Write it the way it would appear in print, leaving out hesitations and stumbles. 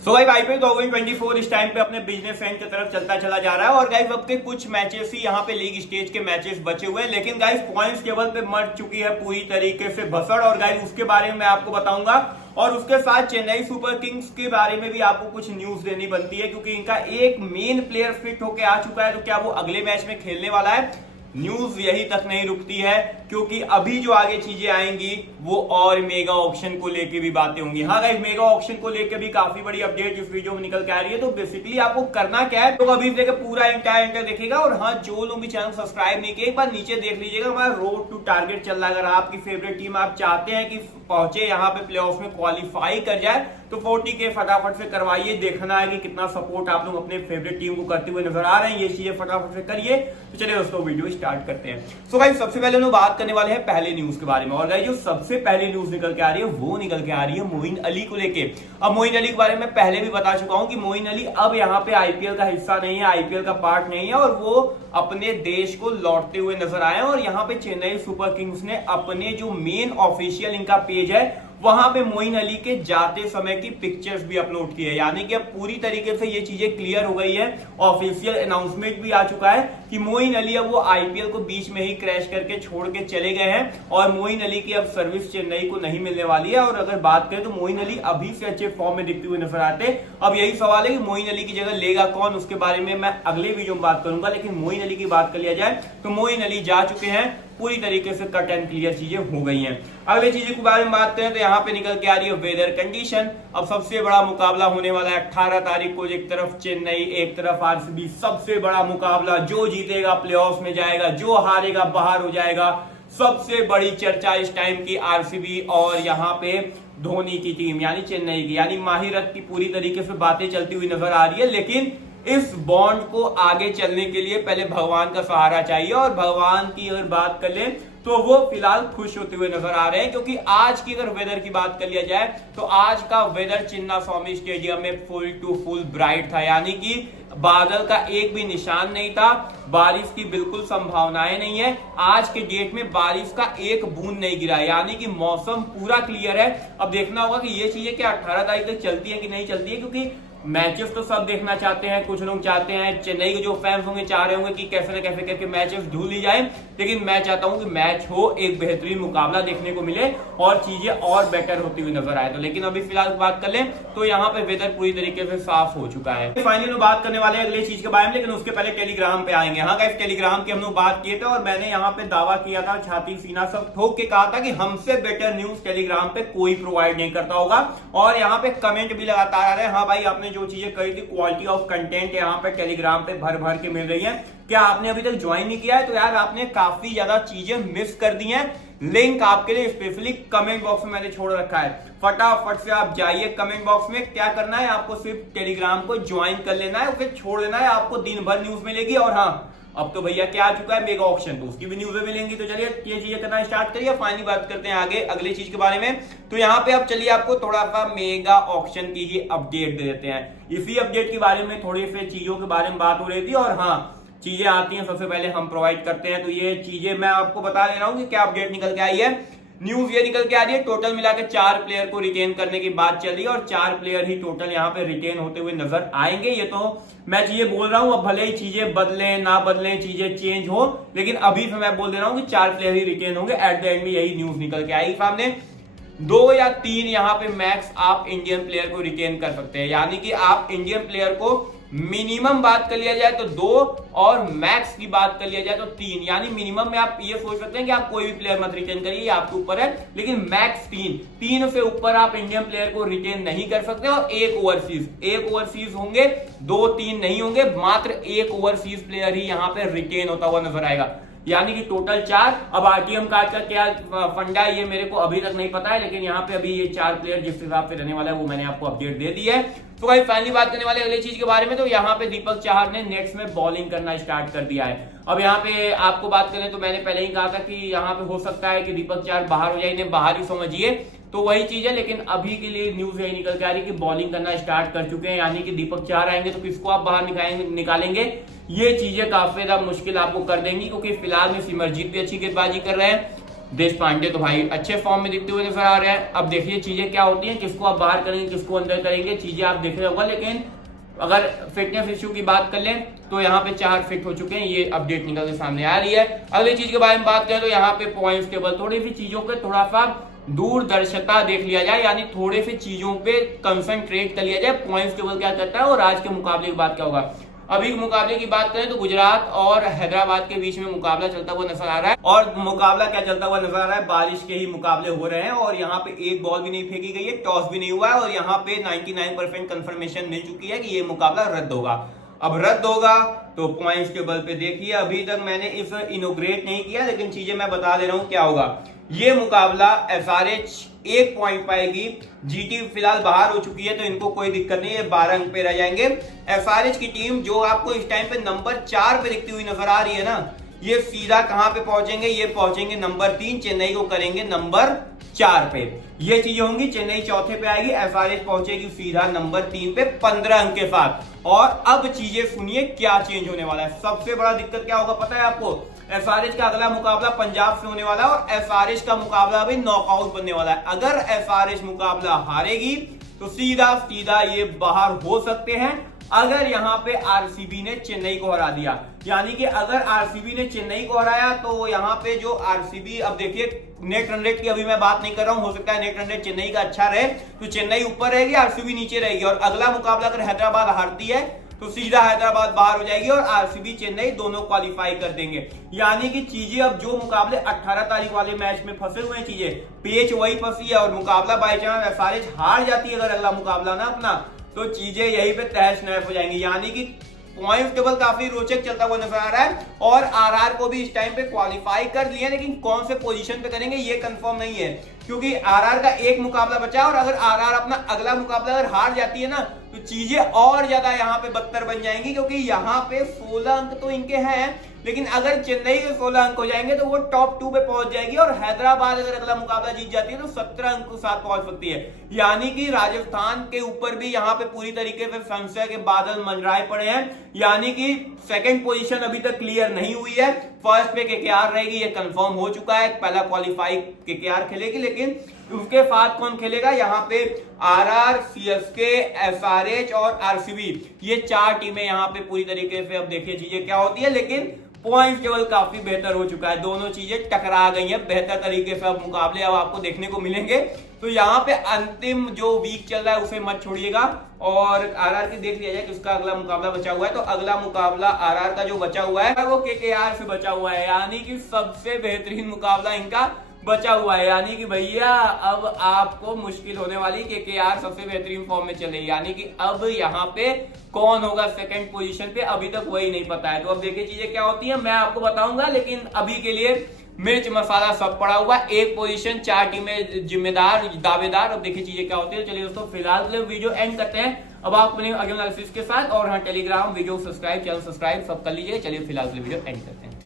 So guys IPL 2024 इस time पे अपने बिजनेस एंड की तरफ चलता चला जा रहा है और गाइस अब के कुछ मैचेस ही यहाँ पे लीग स्टेज के मैचेस बचे हुए हैं, लेकिन गाइस पॉइंट्स टेबल पे मर चुकी है पूरी तरीके से भसड़। और गाइस उसके बारे में मैं आपको बताऊंगा और उसके साथ चेन्नई सुपर किंग्स के बारे में भी आपको कुछ न्यूज देनी बनती है, क्योंकि इनका एक मेन प्लेयर फिट होके आ चुका है। तो क्या वो अगले मैच में खेलने वाला है? न्यूज यही तक नहीं रुकती है, क्योंकि अभी जो आगे चीजें आएंगी वो और मेगा ऑक्शन को लेके भी बातें होंगी। हाँ गाइस, मेगा ऑक्शन को लेके भी काफी बड़ी अपडेट इस वीडियो में निकल के आ रही है। तो बेसिकली आपको करना क्या है, तो अभी देखिए पूरा एंटायर देखिएगा। और हाँ, जो लोग भी चैनल सब्सक्राइब नहीं किए एक बार नीचे देख लीजिएगा, हमारा रोड टू टारगेट चल रहा है। अगर आपकी फेवरेट टीम आप चाहते हैं कि पहुंचे यहाँ पे प्लेऑफ में क्वालिफाई कर जाए तो 40K फटाफट से करवाइए। देखना है कि कितना सपोर्ट आप लोग अपने फेवरेट टीम को करते हुए नजर आ रहे हैं। ये चीजें फटाफट से करिए। तो चलिए दोस्तों वीडियो स्टार्ट करते हैं। सो गाइस सबसे पहले हम बात करने वाले हैं पहले न्यूज के बारे में। और गाइस जो सबसे पहले न्यूज निकल के आ रही है वो निकल के आ रही है मोइन अली को लेके। अब मोइन अली के बारे में पहले भी बता चुका हूं कि मोइन अली अब यहाँ पे आईपीएल का हिस्सा नहीं है, आईपीएल का पार्ट नहीं है, और वो अपने देश को लौटते हुए नजर आए। और यहाँ पे चेन्नई सुपर किंग्स ने अपने जो मेन ऑफिशियल इनका पेज है वहां पे मोइन अली के जाते समय की पिक्चर्स भी अपलोड की है। यानी कि अब पूरी तरीके से ये चीजें क्लियर हो गई है। ऑफिशियल अनाउंसमेंट भी आ चुका है कि मोइन अली अब वो आईपीएल को बीच में ही क्रैश करके छोड़ के चले गए हैं और मोइन अली की अब सर्विस चेन्नई को नहीं मिलने वाली है। और अगर बात करें तो मोइन अली अभी से अच्छे फॉर्म में दिखते हुए नजर आते। अब यही सवाल है कि मोइन अली की जगह लेगा कौन, उसके बारे में मैं अगले वीडियो में बात करूंगा। लेकिन मोइन अली की बात कर लिया जाए तो मोइन अली जा चुके हैं, पूरी तरीके से कट एंड क्लियर चीजें हो गई हैं। अगले चीज के बारे में बात करें तो यहाँ पे निकल के आ रही है वेदर कंडीशन। अब सबसे बड़ा मुकाबला होने वाला है 18 तारीख को, एक तरफ चेन्नई एक तरफ आरसीबी। सबसे बड़ा मुकाबला, जो जीतेगा प्लेऑफ्स में जाएगा, जो हारेगा बाहर हो जाएगा। सबसे बड़ी चर्चा इस टाइम की आरसीबी और यहाँ पे धोनी की टीम यानी चेन्नई की, यानी माहिरत की पूरी तरीके से बातें चलती हुई नजर आ रही है। लेकिन इस बॉन्ड को आगे चलने के लिए पहले भगवान का सहारा चाहिए, और भगवान की अगर बात कर लें तो वो फिलहाल खुश होते हुए नजर आ रहे हैं। क्योंकि आज की अगर वेदर की बात कर लिया जाए तो आज का वेदर चिन्नास्वामी स्टेडियम में फुल टू फुल ब्राइट था। यानी कि बादल का एक भी निशान नहीं था, बारिश की बिल्कुल संभावनाएं नहीं है। आज के डेट में बारिश का एक बूंद नहीं गिरा, यानी कि मौसम पूरा क्लियर है। अब देखना होगा कि ये चीजें क्या 18 तारीख तक चलती है कि नहीं चलती है, क्योंकि मैचेस तो सब देखना चाहते हैं। कुछ लोग चाहते हैं, चेन्नई के जो फैंस होंगे चाह रहे होंगे कि कैसे न कैसे करके मैचेस ढूंढ ली जाए। लेकिन मैं चाहता हूं कि मैच हो, एक बेहतरीन मुकाबला देखने को मिले और चीजें और बेटर होती हुई नजर आए। तो लेकिन अभी फिलहाल बात कर लें तो यहाँ पे वेदर पूरी तरीके से साफ हो चुका है। फाइनली बात करने वाले अगले चीज के बारे में, लेकिन उसके पहले टेलीग्राम पे आएंगे। हाँ गाइस, टेलीग्राम की हम लोग बात किए थे और मैंने यहाँ पे दावा किया था, छाती सीना सब ठोक के कहा था कि हमसे बेटर न्यूज टेलीग्राम पे कोई प्रोवाइड नहीं करता होगा। और यहाँ पे कमेंट भी लगातार आ रहे हैं, हाँ भाई आपने जो चीजें कही थी, क्वालिटी ऑफ कंटेंट यहाँ पे टेलीग्राम पे भर भर के मिल रही है। क्या आपने अभी तक ज्वाइन नहीं किया है तो यार आपने काफी ज्यादा चीजें मिस कर दी हैं। लिंक आपके लिए स्पेशली कमेंट बॉक्स में मैंने छोड़ रखा है, फटाफट से आप जाइए कमेंट बॉक्स में। क्या करना है, आपको सिर्फ टेलीग्राम को ज्वाइन कर लेना है, उसे छोड़ देना है, आपको दिन भर न्यूज मिलेगी। और हाँ, अब तो भैया क्या आ चुका है मेगा ऑक्शन, तो उसकी भी न्यूज़ें मिलेंगी। तो चलिए ये चीजें करना स्टार्ट करिए। फाइनली बात करते हैं आगे अगली चीज के बारे में। तो यहाँ पे अब चलिए आपको थोड़ा सा मेगा ऑक्शन की ही अपडेट दे देते हैं। इसी अपडेट के बारे में थोड़ी सी चीजों के बारे में बात हो रही थी, और हाँ चीजें आती हैं सबसे पहले हम प्रोवाइड करते हैं। तो ये चीजें मैं आपको बता दे रहा हूँ कि क्या अपडेट निकल के आई है। न्यूज ये निकल के आ रही है, टोटल मिला के 4 प्लेयर को रिटेन करने की बात चल रही है और 4 प्लेयर ही टोटल यहाँ पे रिटेन होते हुए नजर आएंगे। ये तो मैं चीजें बोल रहा हूँ, अब भले ही चीजें बदलें ना बदलें, चीजें चेंज हो, लेकिन अभी से मैं बोल दे रहा हूँ कि 4 प्लेयर ही रिटेन होंगे। एट द एंड में यही न्यूज निकल के आएगी सामने। 2 या 3 यहाँ पे मैक्स आप इंडियन प्लेयर को रिटेन कर सकते हैं। यानी कि आप इंडियन प्लेयर को मिनिमम बात कर लिया जाए तो 2 और मैक्स की बात कर लिया जाए तो 3। यानी मिनिमम में आप ये सोच सकते हैं कि आप कोई भी प्लेयर मत रिटेन करिए, ये आपके ऊपर है। लेकिन मैक्स 3 से ऊपर आप इंडियन प्लेयर को रिटेन नहीं कर सकते। और एक ओवरसीज होंगे, 2-3 नहीं होंगे, मात्र एक ओवरसीज प्लेयर ही यहाँ पे रिटेन होता हुआ नजर आएगा। यानी कि टोटल 4। अब आरटीएम कार्ड का क्या फंडा है ये मेरे को अभी तक नहीं पता है, लेकिन यहाँ पे अभी ये 4 प्लेयर जिस हिसाब से रहने वाला है वो मैंने आपको अपडेट दे दी है। तो भाई फाइनली बात करने वाले अगली चीज के बारे में। तो यहाँ पे दीपक चाहर ने नेट्स में बॉलिंग करना स्टार्ट कर दिया है। अब यहाँ पे आपको बात करें तो मैंने पहले ही कहा था कि यहाँ पे हो सकता है कि दीपक चाहर बाहर हो जाए, इन्हें बाहर ही समझिए, तो वही चीज है। लेकिन अभी के लिए न्यूज यही निकल के आ रही है कि बॉलिंग करना स्टार्ट कर चुके हैं। यानी कि दीपक चाहर आएंगे तो किसको आप बाहर निकालेंगे, ये चीजें काफी ज्यादा मुश्किल आपको कर देंगी, क्योंकि फिलहाल में सिमरजीत भी अच्छी गेंदबाजी कर रहे हैं, देश पांडे तो भाई अच्छे फॉर्म में दिखते हुए नजर आ रहे हैं। अब देखिए चीजें क्या होती हैं, किसको आप बाहर करेंगे किसको अंदर करेंगे, चीजें आप देख रहे होगा। लेकिन अगर फिटनेस इश्यू की बात कर लें तो यहाँ पे 4 फिट हो चुके हैं, ये अपडेट निकल के सामने आ रही है। अगली चीज के बारे में बात करें तो यहाँ पे पॉइंट्स टेबल, थोड़ी सी चीजों के थोड़ा सा दूरदर्शिता देख लिया जाए, यानी थोड़े से चीजों पे कंसंट्रेट कर लिया जाए। पॉइंट्स टेबल क्या करता है और आज के मुकाबले की बात क्या होगा। अभी मुकाबले की बात करें तो गुजरात और हैदराबाद के बीच में मुकाबला चलता हुआ नजर आ रहा है, और मुकाबला क्या चलता हुआ नजर आ रहा है, बारिश के ही मुकाबले हो रहे हैं और यहाँ पे एक बॉल भी नहीं फेंकी गई है, टॉस भी नहीं हुआ है और यहाँ पे 99% कंफर्मेशन मिल चुकी है कि ये मुकाबला रद्द होगा। अब रद्द होगा तो पॉइंट्स टेबल पे देखिए, अभी तक मैंने इस इनोग्रेट नहीं किया लेकिन चीजें मैं बता दे रहा हूं क्या होगा। ये मुकाबला एसआरएच 1 पॉइंट पाएगी, जीटी फिलहाल बाहर हो चुकी है तो इनको कोई दिक्कत नहीं है, 12 अंक पे रह जाएंगे। एसआरएच की टीम जो आपको इस टाइम पे नंबर 4 पे दिखती हुई नजर आ रही है ना, ये सीधा कहां पे पहुंचेंगे, ये पहुंचेंगे नंबर 3, चेन्नई को करेंगे नंबर 4 पे। ये चीजें होंगी, चेन्नई चौथे पे आएगी, एसआरएच पहुंचेगी सीधा नंबर 3 पे 15 अंक के साथ। और अब चीजें सुनिए क्या चेंज होने वाला है। सबसे बड़ा दिक्कत क्या होगा पता है आपको, एसआरएच का अगला मुकाबला पंजाब से होने वाला है और एसआरएच का मुकाबला अभी नॉकआउट बनने वाला है। अगर एसआरएच मुकाबला हारेगी तो सीधा सीधा ये बाहर हो सकते हैं। अगर यहाँ पे आरसीबी ने चेन्नई को हरा दिया, यानी कि अगर आरसीबी ने चेन्नई को हराया तो यहाँ पे जो आरसीबी, अब देखिए नेट रन रेट की अभी मैं बात नहीं कर रहा हूं, हो सकता है नेट रन रेट चेन्नई का अच्छा रहे तो चेन्नई ऊपर रहेगी, आरसीबी नीचे रहेगी। और अगला मुकाबला अगर हैदराबाद हारती है तो सीधा हैदराबाद बाहर हो जाएगी और आरसीबी चेन्नई दोनों क्वालिफाई कर देंगे। यानी कि चीजें अब जो मुकाबले 18 तारीख वाले मैच में फंसे हुए हैं, चीजें पेच वही फंसी है और मुकाबला बाई चांस एसआरएच हार जाती है अगर अगला मुकाबला ना अपना, तो चीजें यहीं पे तहस नहस हो जाएंगी। यानी कि पॉइंट टेबल काफी रोचक चलता हुआ नजर आ रहा है और आरआर को भी इस टाइम पे क्वालिफाई कर लिया, लेकिन कौन से पोजीशन पे करेंगे ये कंफर्म नहीं है, क्योंकि आरआर का एक मुकाबला बचा और अगर आरआर अपना अगला मुकाबला अगर हार जाती है ना तो चीजें और ज्यादा यहाँ पे बदतर बन जाएंगी, क्योंकि यहाँ पे 16 अंक तो इनके हैं, लेकिन अगर चेन्नई के 16 अंक हो जाएंगे तो वो टॉप 2 पे पहुंच जाएगी और हैदराबाद अगर अगला मुकाबला जीत जाती है तो 17 अंक के साथ पहुंच सकती है। यानी कि राजस्थान के ऊपर भी यहाँ पे पूरी तरीके से संशय के बादल मंडराए पड़े हैं। यानी कि सेकंड पोजीशन अभी तक क्लियर नहीं हुई है, फर्स्ट पे केकेआर रहेगी, ये कंफर्म हो चुका है, पहला क्वालिफाई केकेआर खेलेगी, लेकिन उसके साथ कौन खेलेगा, यहाँ पे आरआर, सीएसके, एसआरएच और आरसीबी, ये 4 टीमें यहाँ पे पूरी तरीके से अब देखिए चीजें क्या होती है। लेकिन पॉइंट टेबल काफी बेहतर हो चुका है, दोनों चीजें टकरा गई हैं बेहतर तरीके से, अब मुकाबले अब आपको देखने को मिलेंगे। तो यहाँ पे अंतिम जो वीक चल रहा है उसे मत छोड़िएगा और आरआर की देख लिया जाए किसका अगला मुकाबला बचा हुआ है। तो अगला मुकाबला आरआर का जो बचा हुआ है वो केकेआर से बचा हुआ है, यानी कि सबसे बेहतरीन मुकाबला इनका बचा हुआ है। यानी कि भैया अब आपको मुश्किल होने वाली, केकेआर सबसे बेहतरीन फॉर्म में चल रही है, यानी कि अब यहाँ पे कौन होगा सेकंड पोजीशन पे अभी तक वही नहीं पता है। तो अब देखिए चीजें क्या होती है मैं आपको बताऊंगा, लेकिन अभी के लिए मिर्च मसाला सब पड़ा हुआ, एक पोजीशन 4 टीमें जिम्मेदार दावेदार। अब देखिए चीजें क्या होती है। चलिए दोस्तों फिलहाल के लिए वीडियो एंड करते हैं, अब आप अपने अगले एनालिसिस के साथ, और हाँ Telegram video subscribe, channel subscribe सब कर लीजिए। चलिए फिलहाल के लिए वीडियो एंड करते हैं।